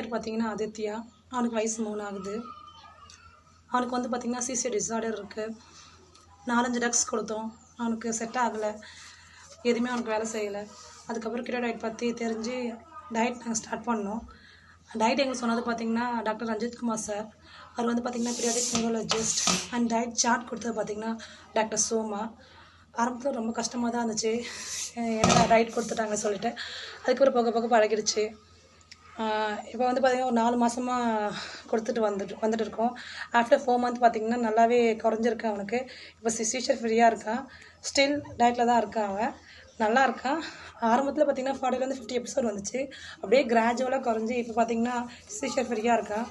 பேர் பார்த்தீங்கன்னா ஆதித்யா. அவனுக்கு வயசு 3 ஆகுது. அவனுக்கு வந்து பார்த்திங்கன்னா சிசி டிஸார்டர் இருக்குது. 4-5 ட்ரக்ஸ் கொடுத்தோம், அவனுக்கு செட் ஆகலை, எதுவுமே அவனுக்கு வேலை செய்யலை. அதுக்கப்புறம் கிட்டோ டயட் பற்றி தெரிஞ்சு டயட் நாங்கள் ஸ்டார்ட் பண்ணோம். டயட் எங்களுக்கு சொன்னது பார்த்திங்கன்னா டாக்டர் ரஞ்சித் குமார் சார். அவர் வந்து பார்த்திங்கன்னா periodic neurologist. And diet chart கொடுத்தது பார்த்திங்கன்னா டாக்டர் சோமா. ஆரம்பத்தில் ரொம்ப கஷ்டமாக தான் இருந்துச்சு, என்னடா டயட் கொடுத்துட்டாங்க சொல்லிட்டு. அதுக்கப்புறம் போக போக பழகிடுச்சு. இப்போ வந்து பார்த்திங்கன்னா ஒரு 4 மாதமாக கொடுத்துட்டு வந்துட்டு இருக்கோம். ஆஃப்டர் 4 மந்த் பார்த்திங்கன்னா நல்லாவே குறைஞ்சிருக்கு அவனுக்கு. இப்போ சீஷர் ஃப்ரீயாக இருக்கான். ஸ்டில் டயட்டில் தான் இருக்கான் அவன், நல்லா இருக்கான். ஆரம்பத்தில் பார்த்திங்கன்னா 40லேருந்து 50 எபிசோட் வந்துச்சு. அப்படியே கிராஜுவலாக குறைஞ்சி இப்போ பார்த்திங்கன்னா சீஷர் ஃப்ரீயாக இருக்கான்.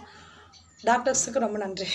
டாக்டர்ஸுக்கு ரொம்ப நன்றி.